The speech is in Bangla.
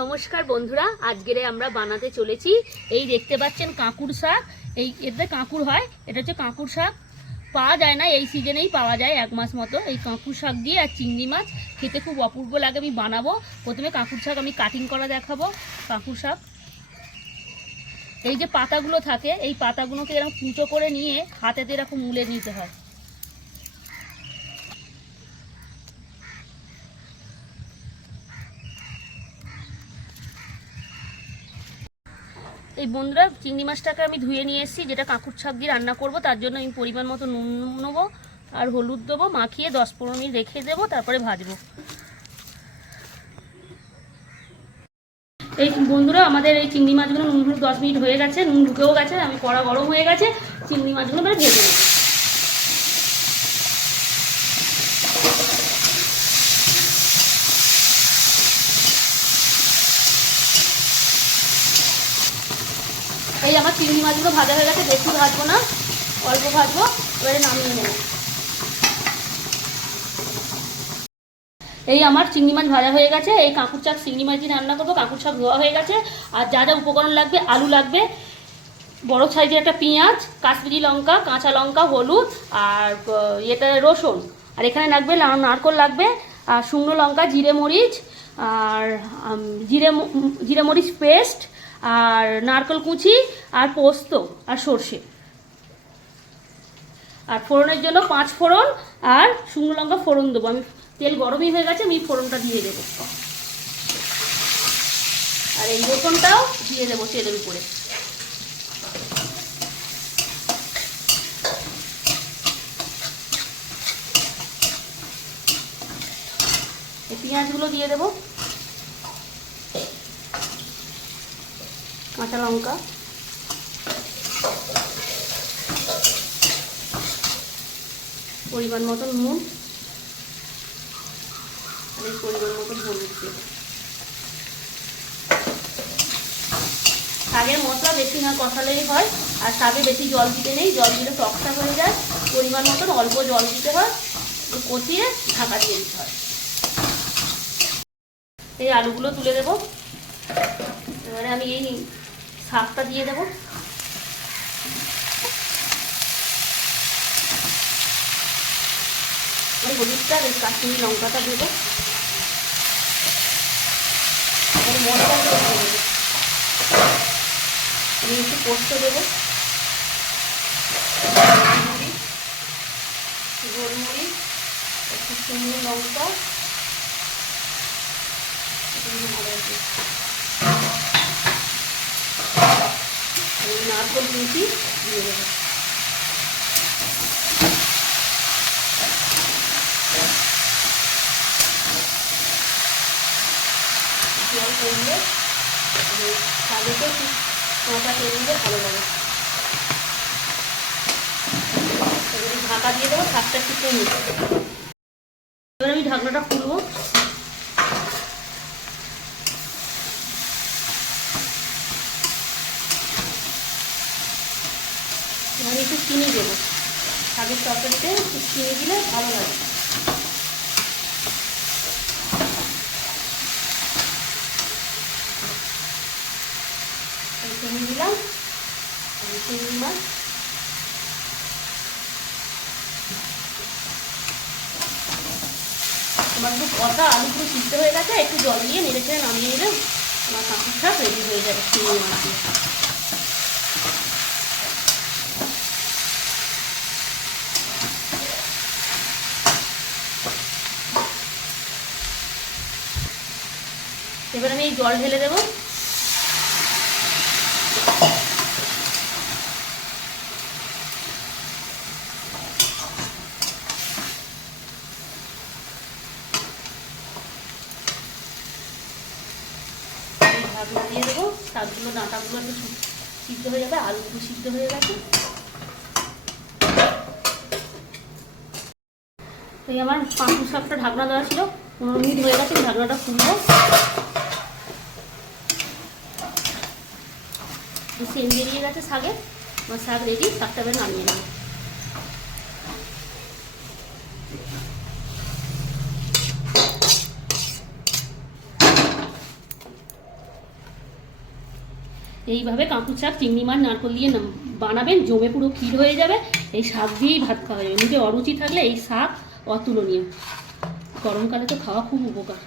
নমস্কার বন্ধুরা, আজকের আমরা বানাতে চলেছি। এই দেখতে পাচ্ছেন কাঁকুর শাক। এই এতে কাঁকুর হয়, এটা হচ্ছে কাঁকুর শাক। পাওয়া যায় না, এই সিজনেই পাওয়া যায় এক মাস মতো। এই কাঁকুর শাক দিয়ে আর চিংড়ি মাছ খেতে খুব অপূর্ব লাগে, আমি বানাবো। প্রথমে কাঁকুর শাক আমি কাটিং করা দেখাবো, কাঁকুর শাক। এই যে পাতাগুলো থাকে, এই পাতাগুলোকে এরকম কুচো করে নিয়ে হাতেতে এরকম মুলে নিতে হয়। এই বন্ধুরা, চিংড়ি মাছটাকে আমি ধুয়ে নিয়ে এসেছি, যেটা কাঁকুর ছাপ দিয়ে রান্না করব, তার জন্য আমি পরিমাণ মতো নুন নেব আর হলুদ দেবো, মাখিয়ে দশ পনেরো মিনিট রেখে দেবো, তারপরে ভাজবো। এই বন্ধুরা, আমাদের এই চিংড়ি মাছগুলো নুন দশ মিনিট হয়ে গেছে, নুন ঢুকেও গেছে, আমি কড়া গরম হয়ে গেছে, চিংড়ি মাছগুলো মানে ভেজে নেব। এই আমার চিংড়ি মাছগুলো ভাজা হয়ে গেছে, বেশি ভাজবো না, অল্প ভাজবো, এবারে নামিয়ে নেব। এই আমার চিংড়ি মাছ ভাজা হয়ে গেছে, এই কাঁকুর শাক, চিংড়ি মাছ দিয়ে রান্না করব, কাঁকুর শাক ধোয়া হয়ে গেছে, আর যা যা উপকরণ লাগবে, আলু লাগবে, বড় সাইজের একটা পেঁয়াজ, কাশ্মীরি লঙ্কা, কাঁচা লঙ্কা, হলুদ, আর এটা রসুন, আর এখানে লাগবে নারকোল লাগবে, আর শুকনো লঙ্কা, জিরে মরিচ, আর জিরে জিরে মরিচ পেস্ট আর নারকেল কুচি, আর পোস্ত, আর সর্ষে। আর ফোড়নের জন্য পাঁচ ফোড়ন, আর শুকনো লঙ্কা ফোড়ন দেবো। আমি তেল গরমই হয়ে গেছে, আমি ফোড়নটা দিয়ে দেবো। আর এই রসুনটাও দিয়ে দেবো তেলের উপরে। পেঁয়াজগুলো দিয়ে দেবো। কাঁচা লঙ্কা। পরিমাণ মতন নুন। আর এই পরিমাণ মতন হলুদ দেবো শাকের মশলা বেশি না কষালেই হয়, আর শাকে বেশি জল দিতে নেই, জল দিলে টকটা হয়ে যায়। পরিমাণ মতন অল্প জল দিতে হয়, কষিয়ে ঢাকা দিয়ে দিতে হয়। এই আলুগুলো তুলে দেবো। এবারে আমি এই শাকটা দিয়ে দেবো। হলুদটা আর কাশ্মীরি লঙ্কাটা দেবো। মশলাগুলো আমি একটু পোস্ত দেবো। গোলমরিচ, একটু লঙ্কা এগুলো ভালো আছে। এই নারকল কুচি দিয়ে দেবো। জল শাকেতে একটু কাঁচা তেল দিলে ভালো লাগে। ঢাকা দিয়ে দেবো শাকটা একটু কমে এবার আমি ঢাকনাটা খুলবো এবার একটু চিনি দেবো। শাকের তরকারিতে একটু চিনি দিলে ভালো লাগে। চিনি দিলাম। চিংড়ি মাছ আমার তো কটা আলু পুরো সিদ্ধ হয়ে গেছে, একটু জল দিয়ে নেড়ে ছেড়ে নামিয়ে নিলে আমার কাঁকুর শাক রেডি হয়ে যাবে। চিংড়ি মাছ এবার আমি এই জল ঢেলে দেবো। ঢাকনা দিয়ে দেবো। সিদ্ধ হয়ে যাবে আলুগুলো হয়ে গেছে। আমার পাঁচু শাকটা ঢাকনা দেওয়া ছিল, পনেরো মিনিট হয়ে গেছে, ঢাকনাটা খুলবো। সেন বেরিয়ে গেছে শাকে। আমার শাক রেডি শাকটা এবার নামিয়ে নেব। এইভাবে কাঁকুর শাক, চিংড়ি মাছ, নারকল দিয়ে বানাবেন, জমে পুরো ক্ষীর হয়ে যাবে। এই শাক দিয়েই ভাত খাওয়া যাবে। মুখে অরুচি থাকলে এই শাক অতুলনীয়। গরমকালে তো খাওয়া খুব উপকার।